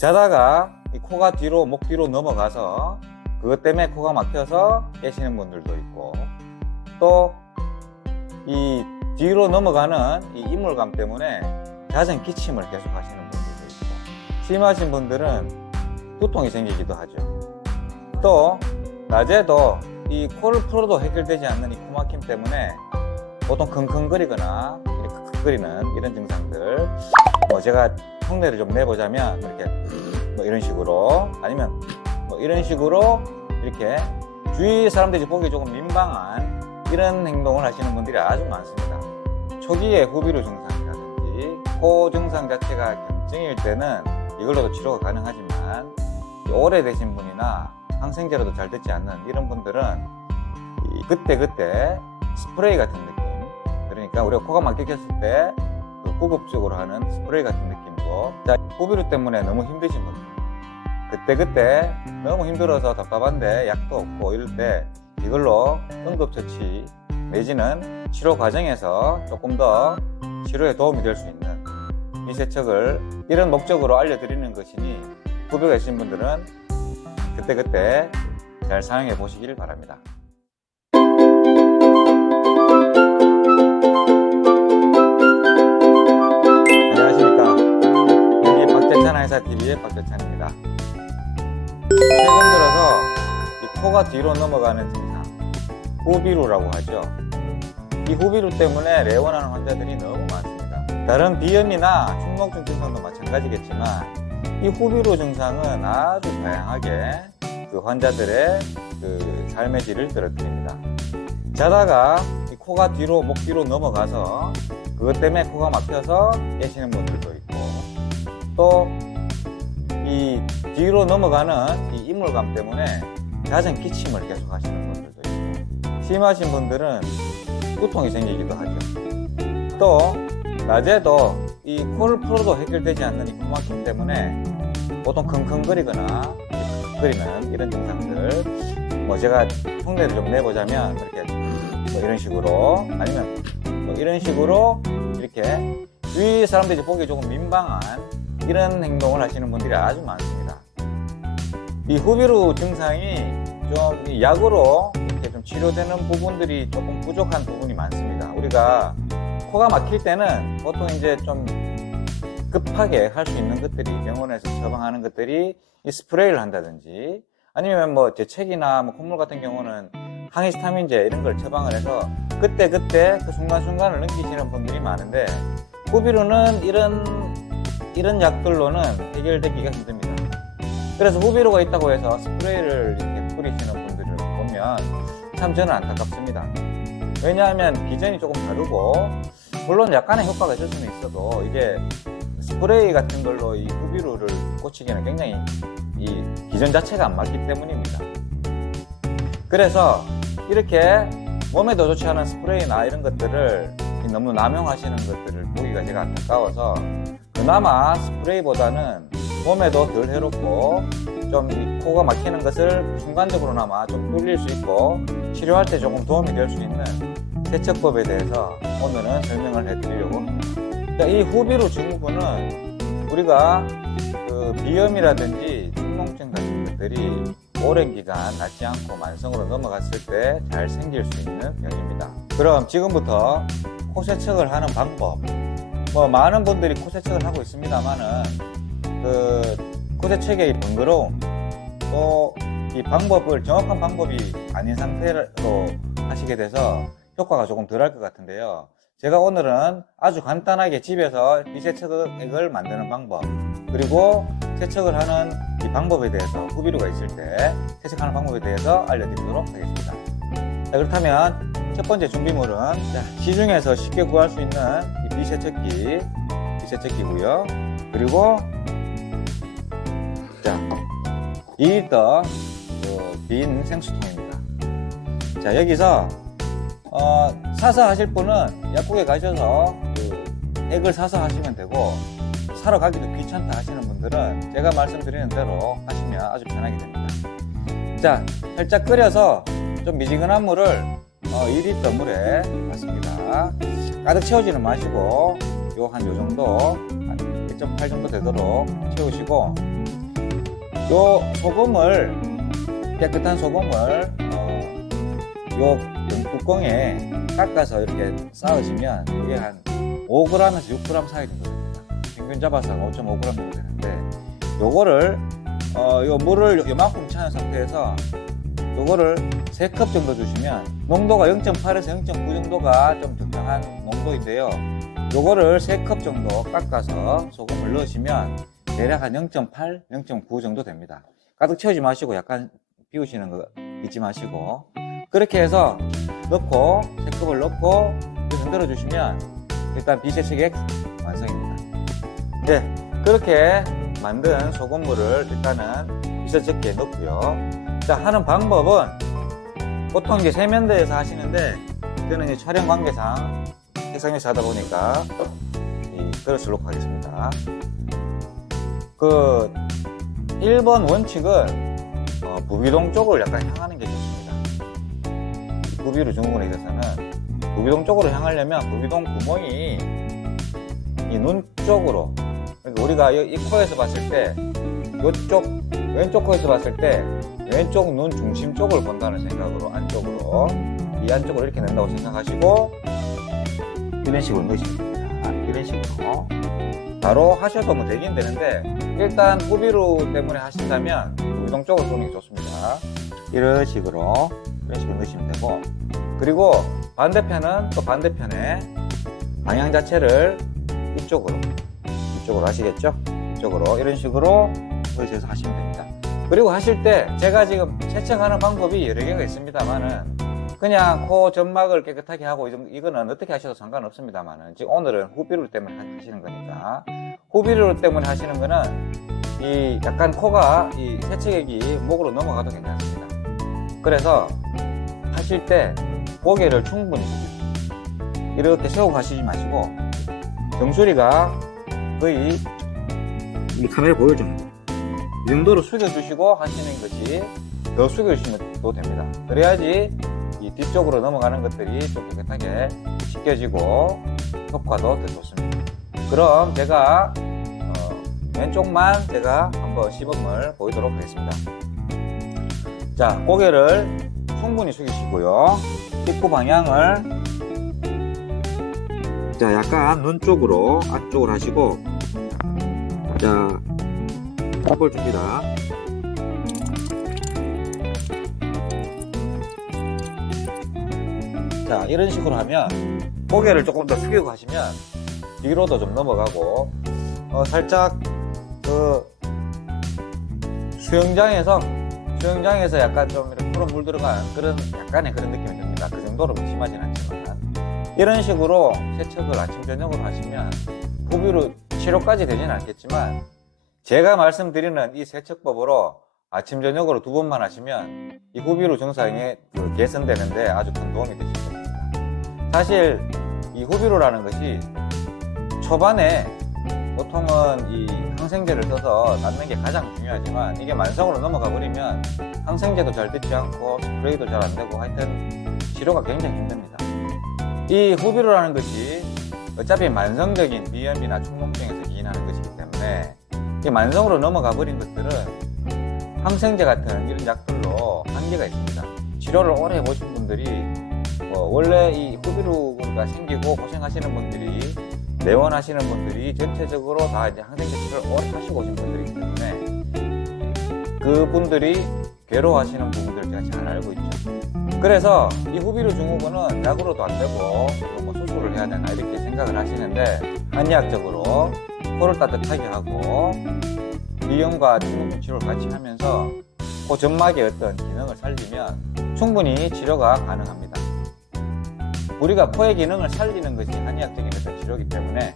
자다가 이 코가 뒤로, 목 뒤로 넘어가서 그것 때문에 코가 막혀서 깨시는 분들도 있고, 또 이 뒤로 넘어가는 이 이물감 때문에 잦은 기침을 계속 하시는 분들도 있고, 심하신 분들은 두통이 생기기도 하죠. 또 낮에도 이 코를 풀어도 해결되지 않는 이 코막힘 때문에 보통 킁킁거리거나 이렇게 킁킁거리는 이런 증상들, 제가 흉내를 좀 내보자면 이렇게 이런 식으로, 아니면 이런 식으로 이렇게 주위 사람들이 보기 조금 민망한 이런 행동을 하시는 분들이 아주 많습니다. 초기에 후비루 증상이라든지 코 증상 자체가 경증일 때는 이걸로도 치료가 가능하지만, 오래되신 분이나 항생제로도 잘 되지 않는 이런 분들은 그때 스프레이 같은 느낌, 그러니까 우리가 코가 막혔을 때 구급적으로 하는 스프레이 같은 느낌으로, 후비루 때문에 너무 힘드신 분들, 그때 너무 힘들어서 답답한데 약도 없고 이럴 때 이걸로 응급처치 내지는 치료 과정에서 조금 더 치료에 도움이 될 수 있는 이 세척을 이런 목적으로 알려드리는 것이니, 후비가 있으신 분들은 그때 잘 사용해 보시길 바랍니다. 안녕하십니까. 여기 박재찬 의사TV의 박재찬입니다. 최근 들어서 이 코가 뒤로 넘어가는 증상, 후비루라고 하죠. 이 후비루 때문에 레원하는 환자들이 너무 많습니다. 다른 비염이나 충농증 증상도 마찬가지겠지만, 이 후비루 증상은 아주 다양하게 그 환자들의 그 삶의 질을 떨어뜨립니다. 자다가 이 코가 뒤로, 목 뒤로 넘어가서 그것 때문에 코가 막혀서 깨시는 분들도 있고, 또 이 뒤로 넘어가는 이 이물감 때문에 잦은 기침을 계속 하시는 분들도 있고, 심하신 분들은 두통이 생기기도 하죠. 또 낮에도 이 코를 풀어도 해결되지 않는 이 코막힘 때문에 보통 킁킁거리거나 거리는 이런 증상들, 제가 흉내를 좀 내보자면 이렇게 이런 식으로, 아니면 이런 식으로 이렇게 주위 사람들이 보기 조금 민망한 이런 행동을 하시는 분들이 아주 많습니다. 이 후비루 증상이 좀 약으로 이렇게 좀 치료되는 부분들이 조금 부족한 부분이 많습니다. 우리가 코가 막힐 때는 보통 이제 좀 급하게 할 수 있는 것들이, 병원에서 처방하는 것들이 이 스프레이를 한다든지, 아니면 재채기나 콧물 같은 경우는 항히스타민제 이런 걸 처방을 해서 그때 그 순간순간을 넘기시는 분들이 많은데, 후비루는 이런 약들로는 해결되기가 힘듭니다. 그래서 후비루가 있다고 해서 스프레이를 이렇게 뿌리시는 분들을 보면 참 저는 안타깝습니다. 왜냐하면 기전이 조금 다르고, 물론 약간의 효과가 있을 수는 있어도 이게 스프레이 같은 걸로 이 후비루를 고치기는 굉장히 이 기전 자체가 안 맞기 때문입니다. 그래서 이렇게 몸에도 좋지 않은 스프레이나 이런 것들을 너무 남용하시는 것들을 보기가 제가 안타까워서, 그나마 스프레이보다는 몸에도 덜 해롭고 좀 이 코가 막히는 것을 순간적으로나마 좀 뚫릴 수 있고 치료할 때 조금 도움이 될 수 있는 세척법에 대해서 오늘은 설명을 해드리려고 합니다. 이 후비루 증후군은 우리가 그 비염이라든지 충농증 같은 것들이 오랜 기간 낫지 않고 만성으로 넘어갔을 때 잘 생길 수 있는 병입니다. 그럼 지금부터 코 세척을 하는 방법, 많은 분들이 코 세척을 하고 있습니다만은 코 세척의 번거로움, 또 이 방법을 정확한 방법이 아닌 상태로 하시게 돼서 효과가 조금 덜할 것 같은데요. 제가 오늘은 아주 간단하게 집에서 비세척액을 만드는 방법, 그리고 세척을 하는 이 방법에 대해서, 후비루가 있을 때 세척하는 방법에 대해서 알려드리도록 하겠습니다. 자, 그렇다면 첫 번째 준비물은 시중에서 쉽게 구할 수 있는 이 비세척기고요. 그리고 2리터 빈 생수통입니다. 자, 여기서 사서 하실 분은 약국에 가셔서 액을 사서 하시면 되고, 사러 가기도 귀찮다 하시는 분들은 제가 말씀드리는 대로 하시면 아주 편하게 됩니다. 자, 살짝 끓여서 좀 미지근한 물을 2리터 물에 넣습니다. 가득 채우지는 마시고 요 정도, 한 1.8 정도 되도록 채우시고, 요 소금을, 깨끗한 소금을 요 뚜껑에 닦아서 이렇게 쌓으시면 이게 한 5g에서 6g 사이 정도 됩니다. 평균 잡아서 5.5g 정도 되는데, 요거를 요 물을 요만큼 채운 상태에서 요거를 3컵 정도 주시면, 농도가 0.8에서 0.9 정도가 좀 적당한 농도인데요. 요거를 3컵 정도 깎아서 소금을 넣으시면 대략 한 0.8, 0.9 정도 됩니다. 가득 채우지 마시고 약간 비우시는 거 잊지 마시고, 그렇게 해서 넣고 3컵을 넣고 흔들어 주시면 일단 비세척이 X 완성입니다. 네, 그렇게 만든 소금물을 일단은 비세척기에 넣고요. 자, 하는 방법은 보통 이제 세면대에서 하시는데, 저는 이제 촬영 관계상 세상에서 하다 보니까 이 그릇을 놓고 하겠습니다. 그 1번 원칙은 부비동 쪽을 약간 향하는 게 좋습니다. 부비로 증후군에 있어서는 부비동 쪽으로 향하려면 부비동 구멍이 이 눈 쪽으로, 그러니까 우리가 이 코에서 봤을 때 이쪽 왼쪽 코에서 봤을 때 왼쪽 눈 중심 쪽을 본다는 생각으로 안쪽으로, 이 안쪽으로 이렇게 낸다고 생각하시고 이런 식으로 넣으시면 됩니다. 이런 식으로 바로 하셔도 뭐 되긴 되는데, 일단 후비루 때문에 하신다면 부비동 쪽으로 쏘는 게 좋습니다. 이런 식으로 넣으시면 되고, 그리고 반대편은 또 반대편에 방향 자체를 이쪽으로 하시겠죠? 이쪽으로 이런 식으로 넣으셔서 하시면 됩니다. 그리고 하실 때 제가 지금 세척하는 방법이 여러 개가 있습니다만은, 그냥 코 점막을 깨끗하게 하고 이거는 어떻게 하셔도 상관없습니다만은, 지금 오늘은 후비루 때문에 하시는 거니까, 후비루 때문에 하시는 거는 이 약간 코가 이 세척액이 목으로 넘어가도 괜찮습니다. 그래서 하실 때 고개를 충분히 숙이고, 이렇게 세우고 하시지 마시고 정수리가 거의 이 카메라 보일 정도, 이 정도로 숙여주시고 하시는 것이, 더 숙여주시면 또 됩니다. 그래야지 이 뒤쪽으로 넘어가는 것들이 좀 깨끗하게 씻겨지고 효과도 더 좋습니다. 그럼 제가 왼쪽만 제가 한번 시범을 보이도록 하겠습니다. 자, 고개를 충분히 숙이시고요. 입구 방향을 자 약간 눈 쪽으로 안쪽으로 하시고, 자 볼 줍니다. 자, 이런 식으로 하면 고개를 조금 더 숙이고 하시면 뒤로도 좀 넘어가고, 살짝 그 수영장에서 약간 좀 이렇게 푸른 물 들어간 그런 약간의 그런 느낌이 듭니다. 그 정도로 심하진 않지만, 이런 식으로 세척을 아침 저녁으로 하시면 후비루 치료까지 되지는 않겠지만, 제가 말씀드리는 이 세척법으로 아침 저녁으로 2번만 하시면 이 후비루 증상이 개선되는데 아주 큰 도움이 되실 겁니다. 사실 이 후비루라는 것이 초반에 보통은 이 항생제를 써서 낫는 게 가장 중요하지만, 이게 만성으로 넘어가 버리면 항생제도 잘 듣지 않고 스프레이도 잘 안 되고 하여튼 치료가 굉장히 힘듭니다. 이 후비루라는 것이 어차피 만성적인 비염이나 축농증에서 기인하는 것이기 때문에, 이 만성으로 넘어가 버린 것들은 항생제 같은 이런 약들로 한계가 있습니다. 치료를 오래 해보신 분들이 원래 이 후비루가 생기고 고생하시는 분들이, 내원하시는 분들이 전체적으로 다 이제 항생제 치료를 오래 하시고 오신 분들이기 때문에 그분들이 괴로워하시는 부분들을 제가 잘 알고 있죠. 그래서 이 후비루 증후군은 약으로도 안 되고 뭐 수술을 해야 되나 이렇게 생각을 하시는데, 한의학적으로 코를 따뜻하게 하고 비염과 축농증 치료를 같이 하면서 그 점막의 어떤 기능을 살리면 충분히 치료가 가능합니다. 우리가 코의 기능을 살리는 것이 한의학적인 어떤 치료이기 때문에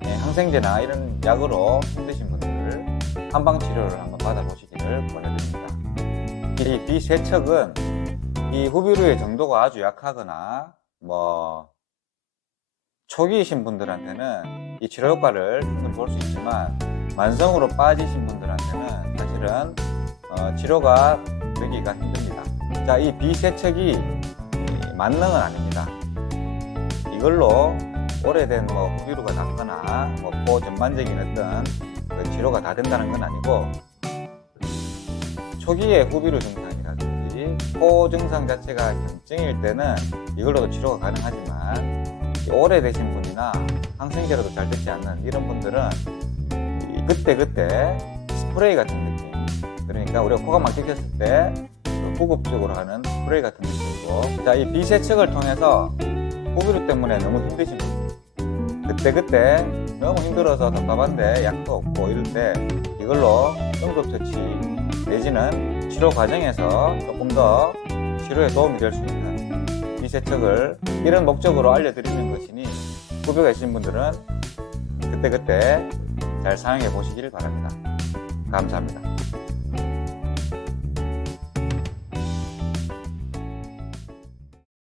항생제나 이런 약으로 힘드신 분들 한방 치료를 한번 받아보시기를 권해드립니다. 이 비세척은 이 후비루의 정도가 아주 약하거나 뭐 초기이신 분들한테는 이 치료 효과를 충분히 볼 수 있지만, 만성으로 빠지신 분들한테는 사실은 치료가 되기가 힘듭니다. 자, 이 비세척이 만능은 아닙니다. 이걸로 오래된 뭐 후비루가 낫거나 뭐 전반적인 어떤 그 치료가 다 된다는 건 아니고, 초기에 후비루 증상이라든지 코 증상 자체가 경증일 때는 이걸로도 치료가 가능하지만 오래되신 분이나 항생제로도 잘 되지 않는 이런 분들은 그때그때 스프레이 같은 느낌, 그러니까 우리가 코가 막히셨을 때 구급적으로 하는 스프레이 같은 느낌이고, 자, 이 비세척을 통해서 후비루 때문에 너무 힘드신 분, 그때 너무 힘들어서 답답한데 약도 없고 이럴 때 이걸로 응급처치 내지는 치료 과정에서 조금 더 치료에 도움이 될 수 있는 비세척을 이런 목적으로 알려드리는 것이니 후비가 있으신 분들은 그때 잘 사용해 보시길 바랍니다. 감사합니다.